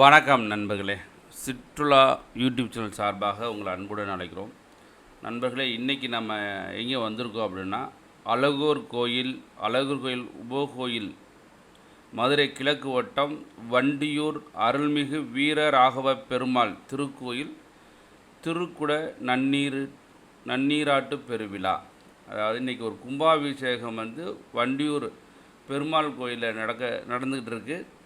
வணக்கம் நண்பர்களே. சிற்றுலா YouTube channel சார்பாக உங்களை அன்புடன் அழைக்கிறோம். நண்பர்களே இன்றைக்கி நம்ம எங்கே வந்திருக்கோம் அப்படின்னா அழகூர் கோயில் அழகூர் கோயில் உப கோயில் மதுரை கிழக்கு வட்டம் வண்டியூர் அருள்மிகு வீர ராகவ பெருமாள் திருக்கோயில் திருக்குட நன்னீர் நன்னீராட்டு பெருவிழா. அதாவது இன்றைக்கி ஒரு கும்பாபிஷேகம் வந்து வண்டியூர் பெருமாள் கோயிலில் நடக்க நடந்துக்கிட்டு இருக்குது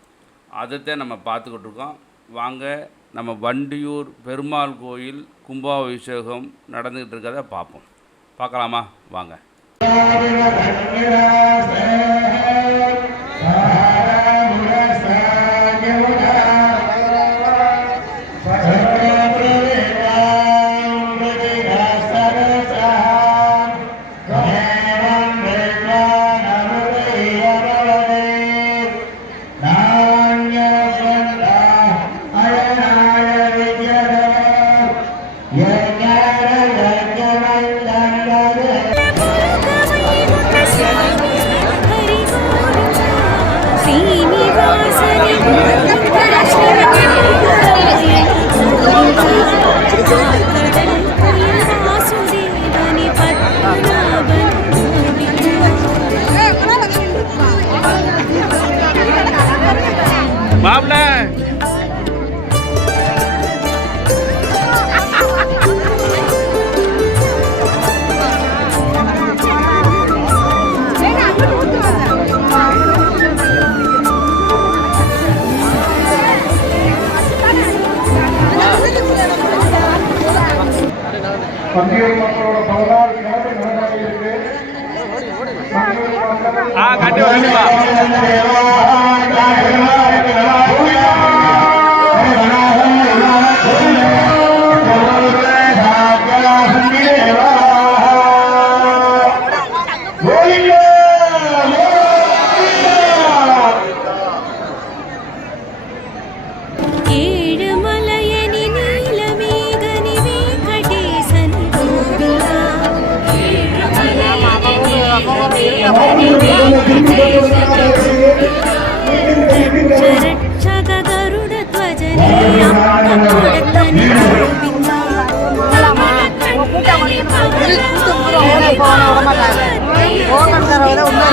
அதைத்தான் நம்ம பார்த்துக்கிட்டு இருக்கோம் வாங்க நம்ம வண்டியூர் பெருமாள் கோயில் கும்பாபிஷேகம் நடந்துக்கிட்டு இருக்கிறத பார்ப்போம். பார்க்கலாமா? வாங்க. Dios கூட்டம் கூட்டம் ஓட போன விட மாட்டாங்க ஓகே சார் விட உண்மை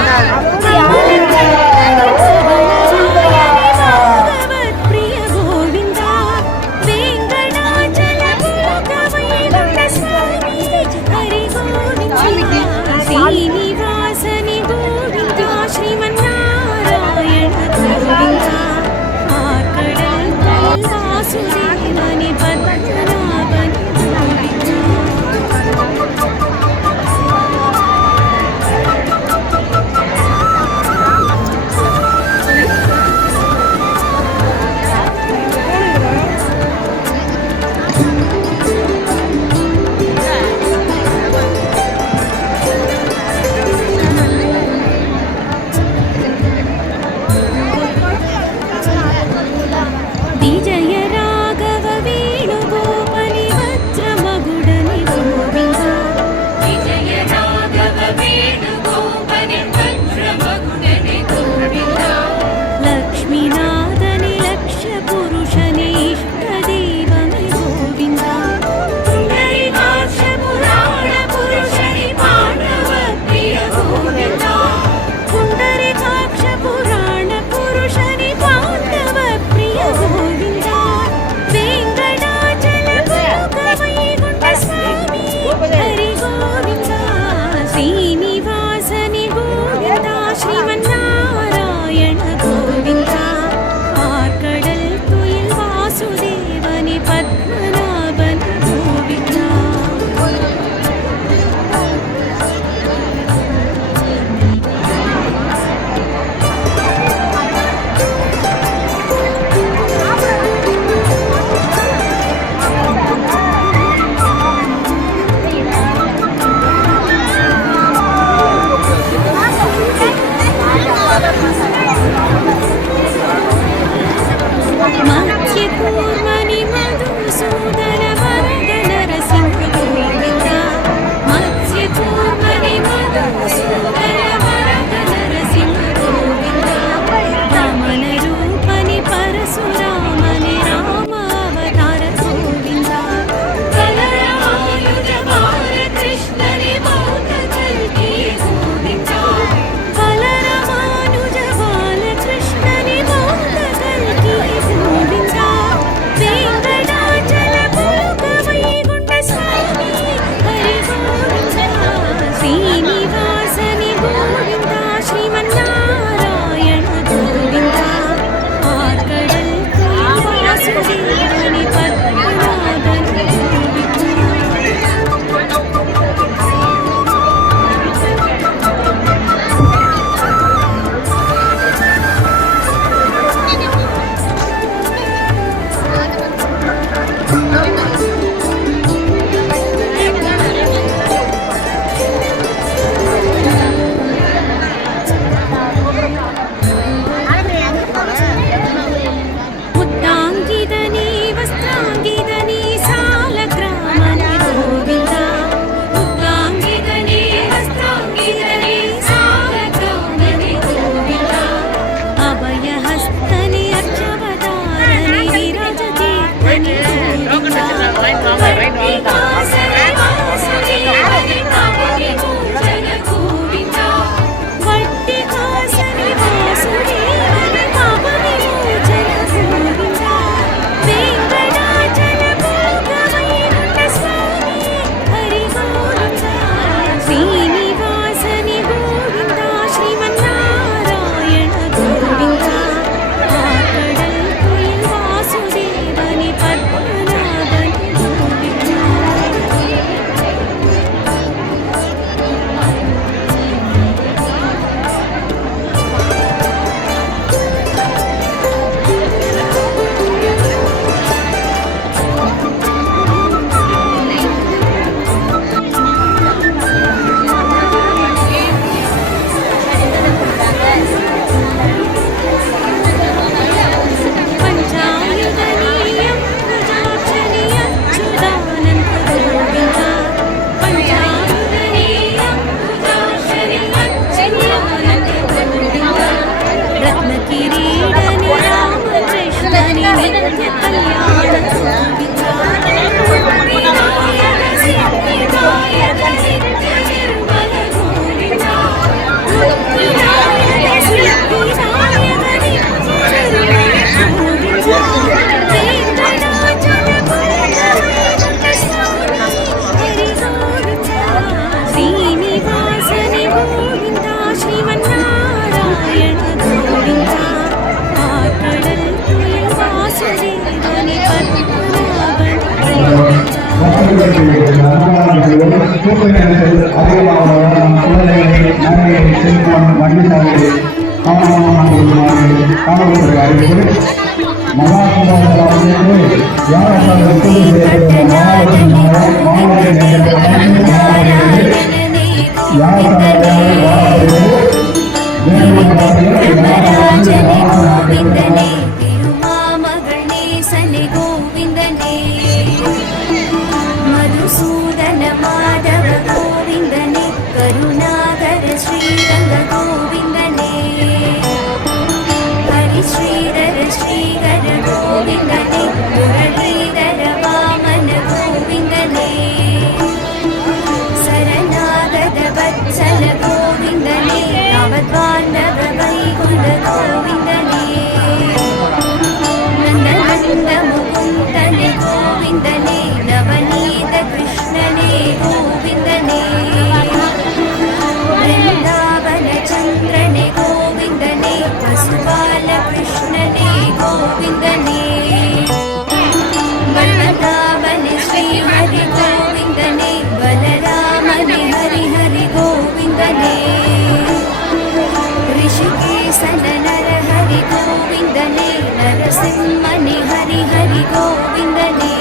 நரசன நர ஹரி கோவிந்தனே நரசிம்மனே ஹரி ஹரி கோவிந்தனே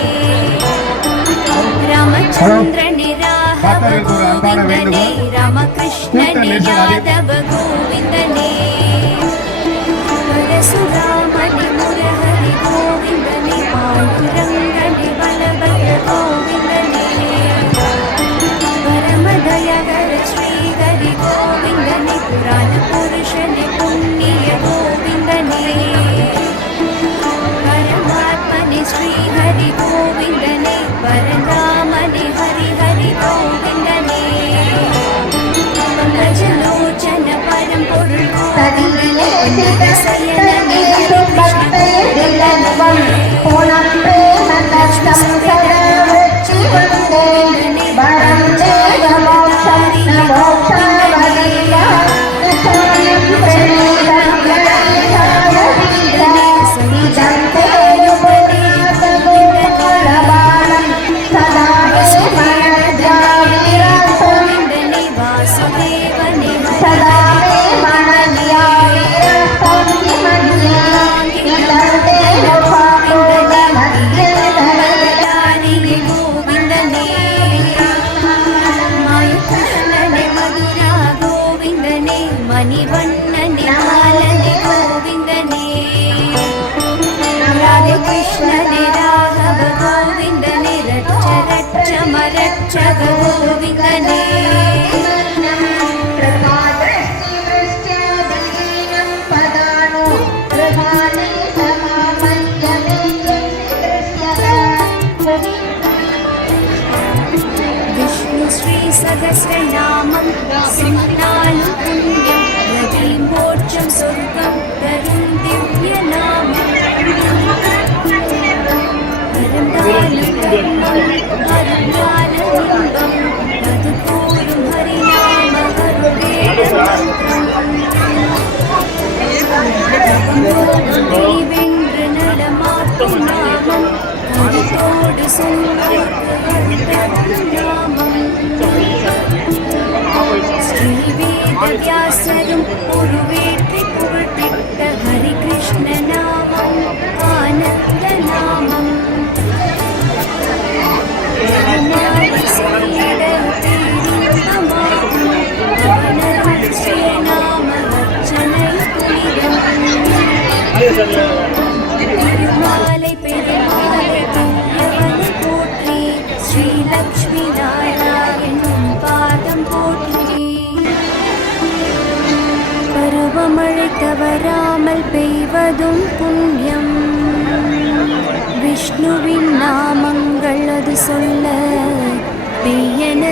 ராமச்சந்திரனே ராகவ கோவிந்தனே ராமகிருஷ்ணனே கோவிந்தனே. me. ஸ்ரீ சகசிரநாமம் சிந்தாலும் புண்ணியம் நதி மோட்சம் சொர்க்கம் தரும் திவ்ய நாமம். பரந்தாலும் கர்மம் பரந்தால இன்பம் அது கூறும் ஹரிநாம கருவேத மந்திரம் வென்று நலமாக்கும் நாமம். തോട് സുന്ദരാമം ശ്രീവേദവ്യാസരും ഉരുവേറ്റി പുകട്ടിട്ട ഹരികൃഷ്ണനാമം. ആനന്ദനാമം. ശ്രീനാമ ജനയുഗം முழுவதும் புண்ணியம். விஷ்ணுவின் நாமங்கள் அது சொல்ல பெய்யன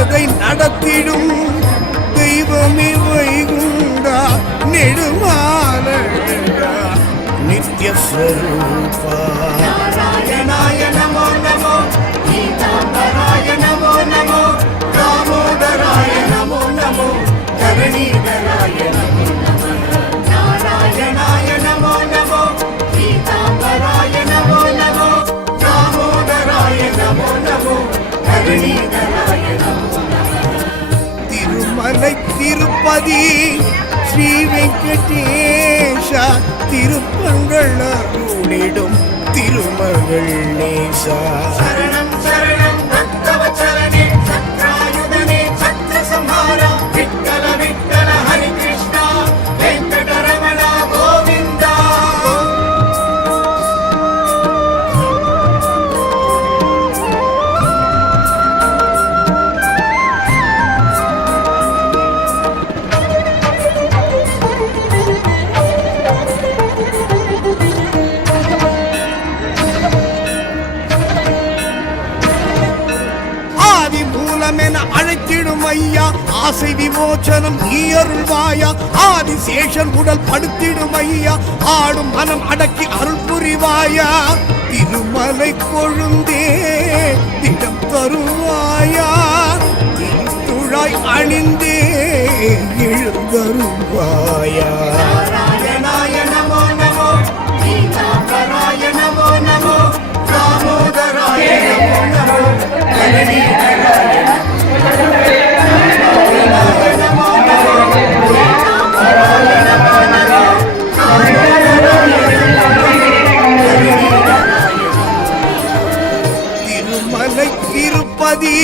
தினைத்ததை நடத்திடும். தெய்வமே வைகுண்டா நெடுமாலழகா நித்ய ஸ்வரூபா நாராயணாய நமோ நமோ கீதாம்பராய நமோ நமோ தாமோதராய நமோ நமோ கருணீதராய நமோ நமோ நாராயணாய நமோ நமோ கீதாம்பராய நமோ நமோ தாமோதராய நமோ நமோ கருணீதராய திருமலை திருப்பதி ஸ்ரீ வெங்கடேஷா திருப்பங்கள் அருளிடும் திருமகள் நேசா. ஆசை விமோச்சனம் நீ அருள்வாயா ஆதிசேஷன் உடல் படுத்திடும் ஐயா. ஆடும் மனம் அடக்கி அருள் புரிவாயா. திருமலை கொழுந்தே திடம் தருவாயா. துழாய் அணிந்தே எழுந்தருவாயா நாராயணாய நமோ நமோ. திருப்பதி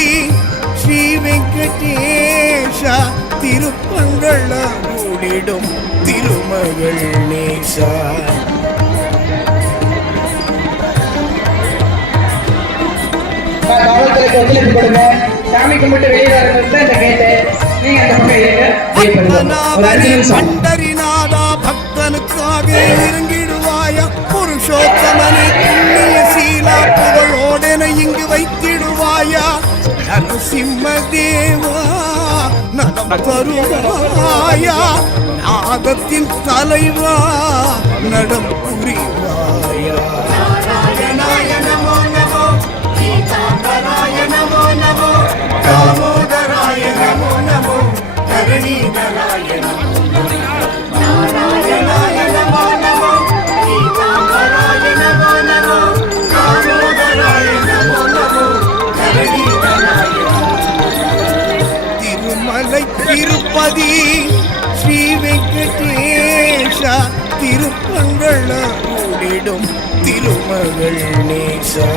ஸ்ரீ வெங்கடேஷா திருப்பங்கள் அருளிடும் திருமகள் நேசா. காவல்துறைக்கு ஒத்துழைப்பு கொடுங்க. சாமி கும்பிட்டு இந்த கேட்டு நீங்க அந்த பக்கம் பக்தனுக்காக இறங்கிடுவாயா? புருஷோத்தமனை புண்ணிய சீலா புகழோடென இங்கு வைத்திடுவாயா நரசிம்ம தேவா நலம் தருவாயா நாகத்தின் தலைவா நடம் புரிவாயா நாராயணாய நமோ நமோ கீதாம்பராய நமோ நமோ தாமோதராய நமோ நமோ கருணீதராய நமோ நாராயணாய திருப்பதி ஸ்ரீ வெங்கடேஷ திருப்பங்கள் கூடிடும் திருமகள் நேசா.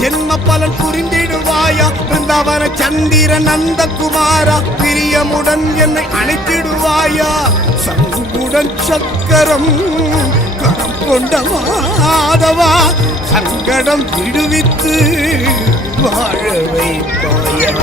ஜென்ம பலன் புரிந்திடுவாயா? பிருந்தாவன சந்திர நந்த குமாரா பிரியமுடன் என்னை அழைத்திடுவாயா சங்குடன் சக்கரம் கரம் கொண்ட மாதவா சங்கடம் விடுவித்து வாழ வைப்பாயா?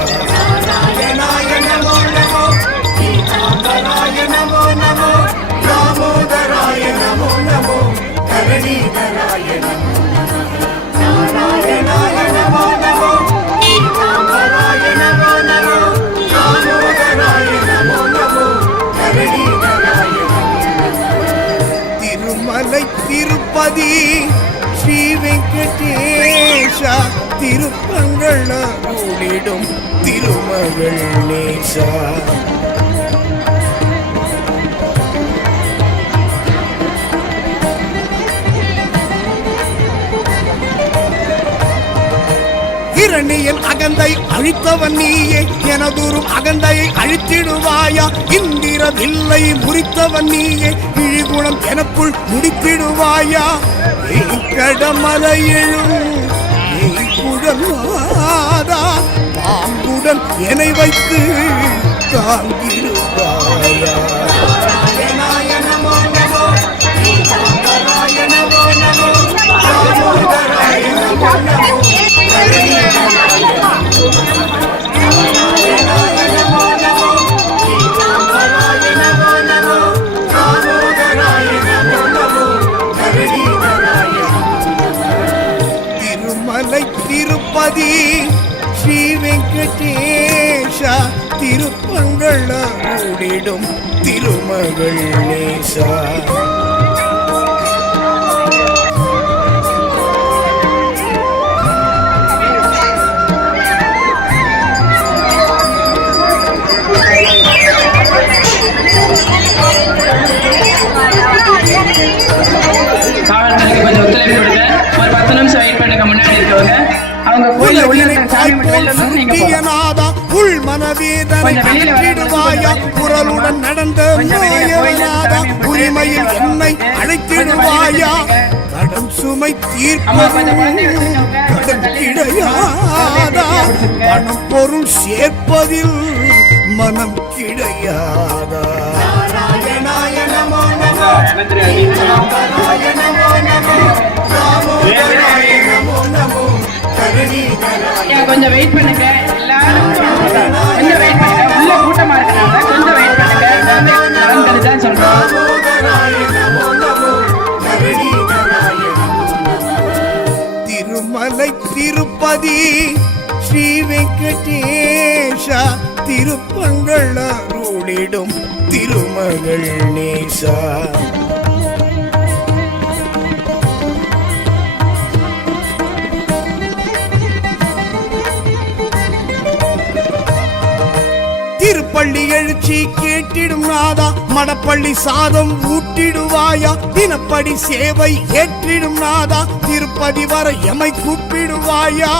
திருப்பதி ஸ்ரீ வெங்கடேஷா திருப்பங்கள் அருளிடும் திருமகள் கண்ணி என் அகந்தை அழித்தவன் நீயே. எனதூரும் அகந்தையை அழித்திடுவாயா? இந்திர வில்லை முறித்தவன் நீயே. இழிகுணம் எனக்குள் முடித்திடுவாயா? கடமலையிழும் குழலாதா பாம்புடன் வைத்து தாங்கிடுவாயா? Yeah. மட்டும் வெளியில வந்து நீங்க போகலாம் நாதா உள் மனவேதனை அகற்றிடுவாயா குரலுடன் நடந்த மட்டும் உரிமையில் என்னை அழைத்திடுவாயா கடன் சுமை தீர்ப்பதும் கொஞ்சம் கிடையாதா. பணம் பொருள் சேர்ப்பதில் மனம் கிடையாதா ஏன் கொஞ்சம் வெயிட் பண்ணுங்க. எல்லாரும் கொஞ்சம் வெயிட் பண்ணுங்க. உள்ள கூட்டமா இருக்கிறாங்க. கொஞ்சம் வெயிட் பண்ணுங்க. தான் சொல்றோம். திருமலை திருப்பதி ஸ்ரீ வெங்கடேஷா திருப்பங்கள் அருளிடும் திருமகள் நேசா. மடப்பள்ளி எழுச்சி கேட்டிடும் நாதா மடப்பள்ளி சாதம் ஊட்டிடுவாயா? தினப்படி சேவை ஏற்றிடும் நாதா திருப்பதி வர எமை கூப்பிடுவாயா?